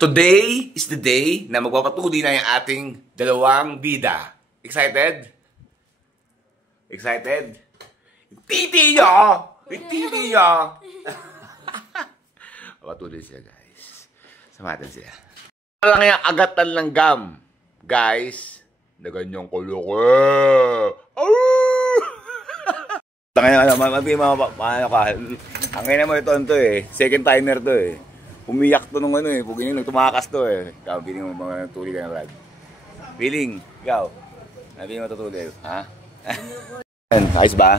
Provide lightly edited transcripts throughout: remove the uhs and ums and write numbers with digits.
Today is the day na magpapatuloy na yung ating dalawang bida. Excited? Excited? Titi nyo! Titi nyo! Papatuloy siya, guys. Samatin siya. Lang yung agatan ng gum. Guys, na ganyang kuloko. Ngayon, ang ngayon mo ito eh. Second timer to eh. Umiyak to nung ano eh. Pag nagtumakas to eh. Ikaw, feeling mo matutuli ka na, Brad. Feeling, ikaw. Feeling mo matutuli. Ha? Ayos ba?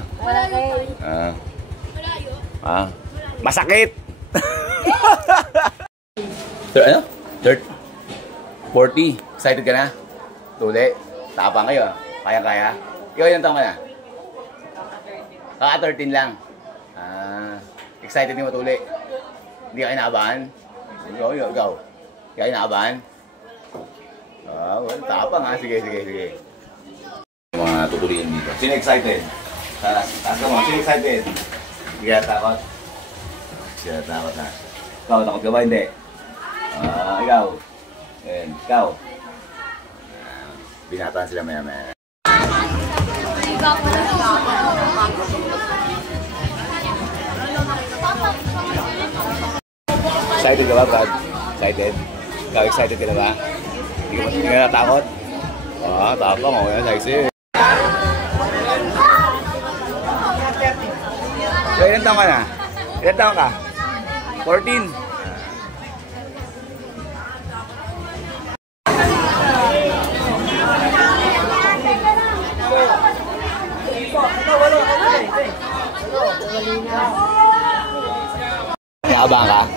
Masakit! Ano? 40. Excited ka na? Tuli. Tapang kayo. Kaya-kaya. Ikaw ilang taong ka na? Kaka 13 lang. Excited din matuli. Hindi ka inaabahan? Ikaw. Kaya inaabahan? Well, tapang ha. Sige. Mga tutuliin dito. Sino excited? Taas ka mo. Sino excited? Hindi ka takot? Hindi ka takot ha. Ikaw, takot ka ba? Hindi. Ikaw. Ikaw. Binataan sila maya-maya. Excited ka ba, Brad? Excited? Ikaw, excited ka na ba? Hindi ka natakot? Tapang ako yan, sexy. So, ilan taong ka na? Ilan taong ka? 14? Abang ka?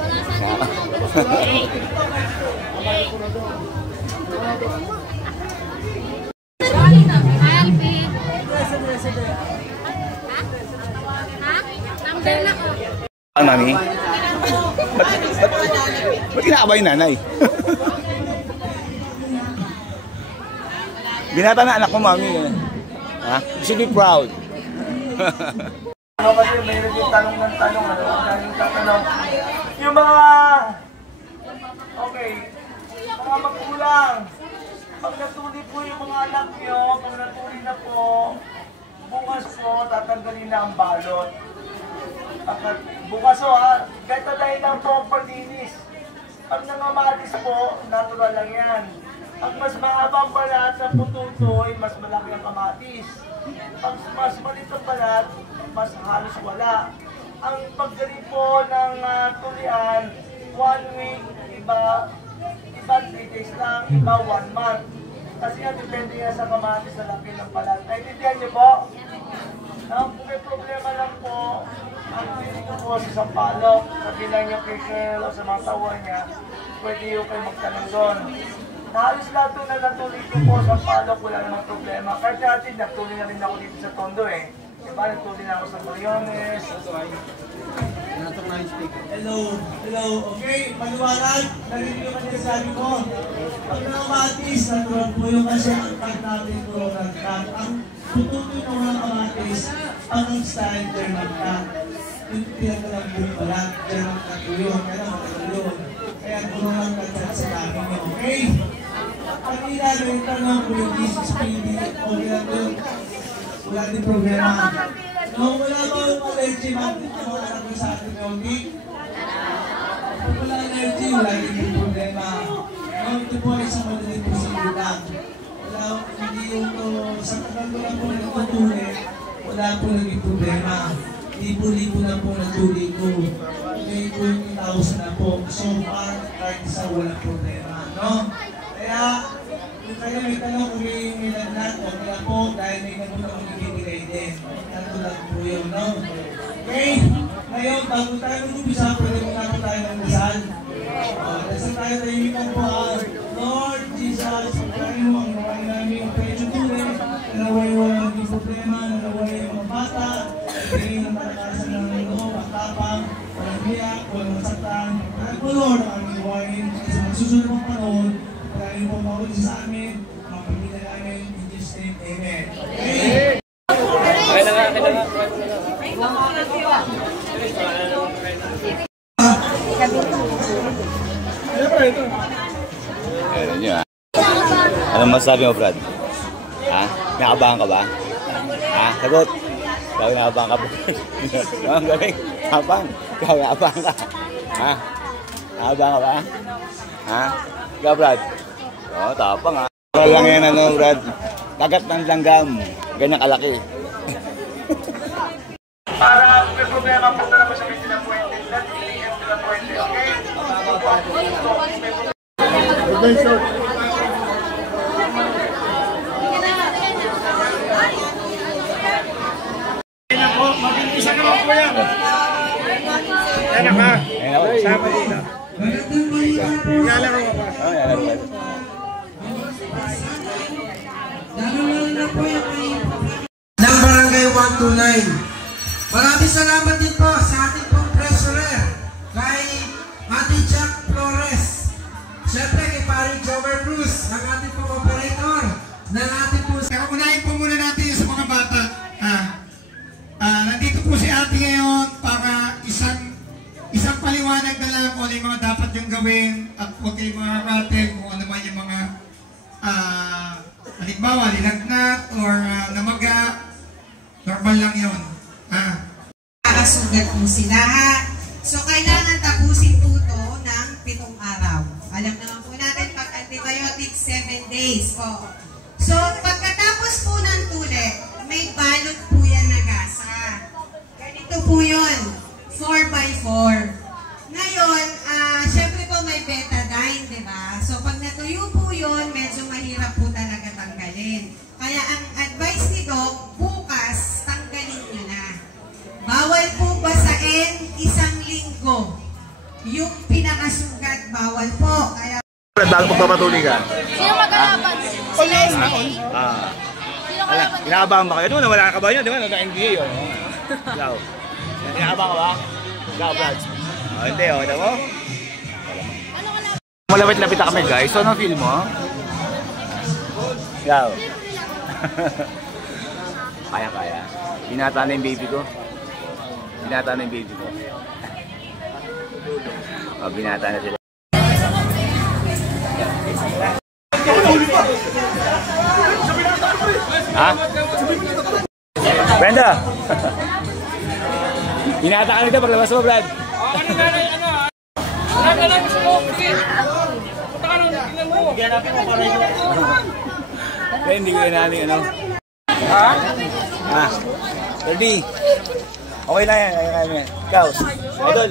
Ang mami? Ba't kinakaba yung nanay? Binata na anak ko, mami. Ha? You should be proud. Kasi mayroon yung tanong ng tanong, yung mga, mga magulang, pag natuli po yung mga anak nyo, pag natuli na po, bukas po, tatanggalin na ang balot. Bukas po kahit na dahil ng proper linis. Pag nangamatis po, natural lang yan. Pag mas mahabang balat na pututoy, mas malaki ang kamatis. Pag mas maliit ang balat, mas halos wala. Ang paggaling po ng tulian, 1 week, iba 3 days lang, iba 1 month. Kasi nga depende nga sa kamatis sa laki ng balat. Naintindihan niyo po? Kung may problema lang po, ang feeling ko po sa Sampalo, sabi lang niyo kay Kel o sa mga tawa niya, pwede yung kayo magtanong doon. Naalis lahat doon na natuloy ko po sa Sampalo, wala namang problema. Kahit natin, nagtuloy na rin ako dito sa Tondo eh. Diba, nagtuloy na ako sa Moriones. Hello, okay, paliwanag, narinig naman niya sabi ko. Pag nakamatis, natural po yung kasi ang tag natin po nagtag. Ang tututoy na walang kamatis, ang style German tag. Yung pinagalang po pala, German tag po yun, kaya matagal yun. Kaya tulungan ka dyan sa dami niyo, okay? Kanina, may tanong po yung DCSPD, okay lang po yun. Wala din problema. No, wala ba yung allergy natin ang mga anak sa atin yung week? Kung wala allergy, wala din yung problema. No, ito po ay isang madaling posible lang. Wala, hindi yung sa tagal ko lang po na nagtutuli, wala po naging problema. Libo-libo na po natuli ko. Ngayon po yung 1,000 na po. So far, kahit isa walang problema. No? Kaya, kung kayo may tanong kung may lagnat, okay lang po dahil may nagulang kong ibibigay din. Tanto lang po yun, no? Okay, ngayon, bago tayo mag-umpisa, pwede mo natin tayo ng dasal. Dasal tayo lang po, Lord Jesus, pagkain mo ang nawain namin yung presyo tuloy, nanaway walang yung problema, nanaway yung mga bata, hindi ng matakasan ng loob, ang tapang, walang biyak, walang masaktan. Kaya po, Lord, ang aming gawain sa magsusunod ng panahon, pagkain po mawag sa amin, mga pamilya namin, in Jesus' name, Amen. Okay? Ayan nyo, ha? Anong masasabi mo, Brad? Ha? Nakabahan ka ba? Ha? Sagot. Ikaw nakabahan ka ba? Ang galing. Kapang. Ikaw nakabahan ka. Ha? Nakabahan ka ba? Ha? Ikaw, Brad? Oo, tapang, ha? Para lang yan, ano, Brad? Kagat ng langgam. Ganyan kalaki. Para may problema po na naman sa may pinapuwente. Let me have pinapuwente, okay? Ayan po, mag-isa naman po yan. Ayan ka. Sama dito. Nalaro ka ba? Oo, nalaro ka. Ng Barangay 129. Maraming salamat din po sa ating pong treasurer, kay Ate Jack Flores. Siyempre kay Paring Jover Cruz, ang ating pong operator ng ating po. Kaya unahin po muna natin yung sa mga bata. Nandito po si ate ngayon para isang paliwanag na lang kung ano yung mga dapat yung gawin at huwag kayong mga ratel kung ano man yung mga halimbawa, nilagnat or namaga. Normal lang yun. Nakasugat mo sila, ha? So, kailangan tapusin po ito ng 7 araw. Alam naman po natin, pag antibiotics, 7 days po. So, pagkatapos po ng tuli, may balot po yan na gasa. Ganito po yun, 4x4. Ngayon, syempre po may betadine, di ba? So, pag natuyo po yun, medyo mahirap po talaga tanggalin. Kaya ang advice ni Doc, bukas, tanggalin nyo na. Bawal po basain 1 linggo. Yung pinakasugat, bawal po. Kaya Bago magpapatuloy ka? Sino magkalaban? Sila SPA. Sino kalaban? Kinakabahan ba kayo? Doon, wala ka ba yun? Di ba? Nag-NBA yun. Ikaw. Kinakabahan ka ba? Ikaw, Brad. Hindi, oh. Ito mo? Malapit-lapit na kami, guys. So, anong feel mo? Ikaw. Kaya-kaya. Binata na yung baby ko. Binata na yung baby ko. Oh, binata na sila. Ha? Brenda! Hinata ka nito paglabas mo, Brad. Ano na ano? Ano na gusto mo? Sige. Punta ka nung tingnan mo. Hindi ko inaling ano. Ha? Ha? Ready? Okay na yan. Ikaw. Idol.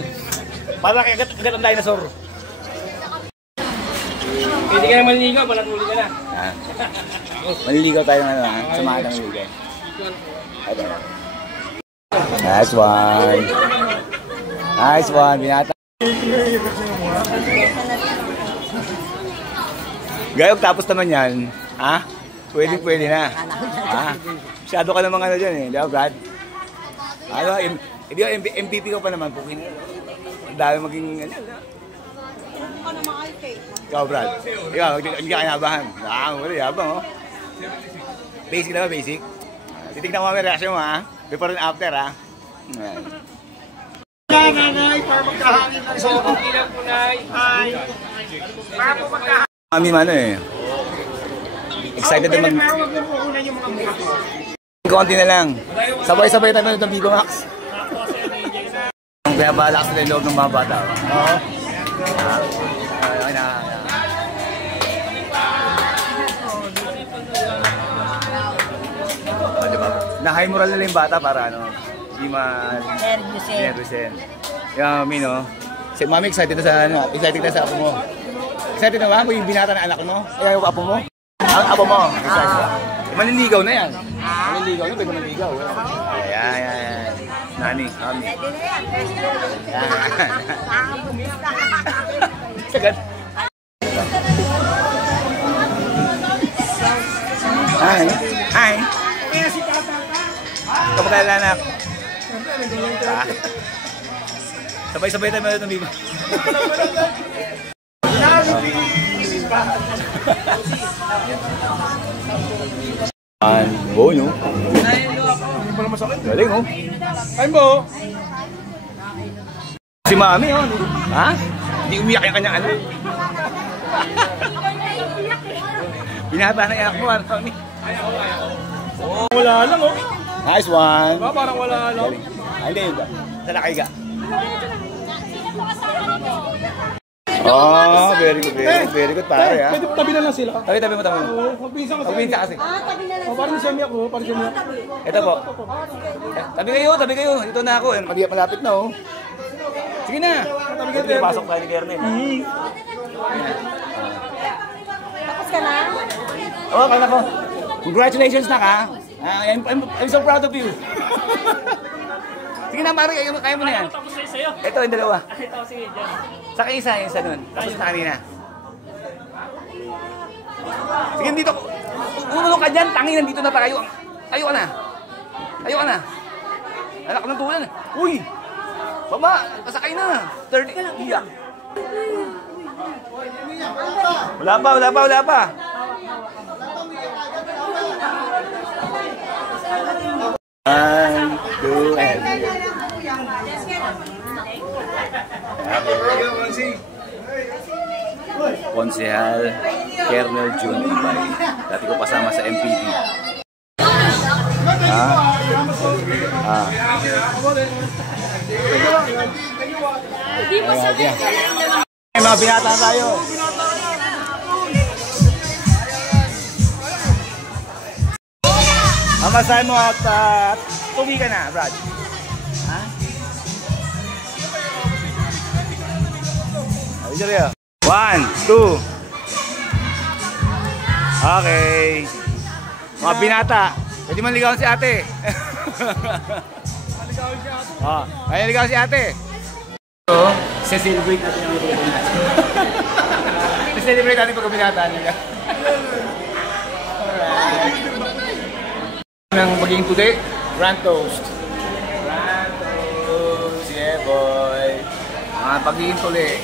Para kagat ang dinosaur. Hindi ka na maliligaw, malatuli ka na. Ha? Maliligaw tayo ng ano, ha? Samahan ng ligaw. Ito. Nice one. Nice one. Binata. Gayog, tapos naman yan. Ha? Pwede na. Ha? Masyado ka namang ano dyan eh. Di ba, Brad? Ano, MVP ko pa naman. Pukin. Ang dami maging ano. Ikaw, Brad. Ikaw, hindi ka kinabahan. Wala, yabang, oh. Basic na ba, basic? Titignan ko kami reaction mo, ha? Before and after, ha? Nanay, para magkahangin ng sobo. Ilang punay. Ay. Para po magkahangin. Kami man eh. Excited na mag... Pero huwag niyo po una yung mga mukha ko. Konti na lang. Sabay-sabay tayo ng Vigo Max. Kaya balak sila yung loob ng mga bata. Oo. Okay na. Diba? Na-high moral nila yung bata para ano, hindi nervousin. Yung Mino, si Mami excited na sa ano, excited na sa apo mo. Excited na ba? Yung binata ng anak mo? Ay, yung apo mo? Ang apo mo? Excited na. Maniligaw na yan. Maniligaw na, pwede maniligaw. Ayan. Nani, Mami. Sagad. Hi. Kapag anak. Sabay-sabay tayo meron ng biba. Bono. Galing, oh. Ay mo. Si Mami, oh. Ha? Hindi umiyak yung kanyang ano. Binaba na yak mo, Tony. Wala lang, oh. Nice one. Diba, parang wala lang. Ay, hindi yun ba? Saan nakaiga? Oh, very good, very good pare ha. Pwede tabi na lang sila. Tabi mo. Oo, magpinsan kasi. Magpinsa kasi. Parang semi ako, parang semi ako. Ito po. Tabi kayo. Dito na ako. Malapit na oh. Sige na. Tabi kayo. Pasok tayo ni Kernel. Tapos ka na? Oh, kaya ko. Congratulations na ka. I'm so proud of you. Sige na, pare, kaya mo na yan. Tapos sa'yo. Ito, yung dalawa. Ito, sige, dyan. Saka isa nun. Tapos sa kanina. Sige, dito. Umulong ka dyan, tangin, nandito na tayo. Ayaw ka na. Anak ng tulan. Uy! Baba, pasakay na. 30. Iyak. Wala pa. One, two, and... Konsehal Kernel June Ibay. Dati ko kasama sa MPD. Hindi mo sabi ka lang. Ay, mga binata tayo. Mamasay mo at tuwi ka na, Brad. Ha? Ay, dyan. 1, 2. Okay. Mga binata. Pwede man ligawan si ate. Ay, ligawan si ate. So, celebrate natin ang pagkabinata natin. Celebrate natin pagkabinata nila. Ng magiging today, Grand Toast. Yeah boy. Mga pagiging tuli.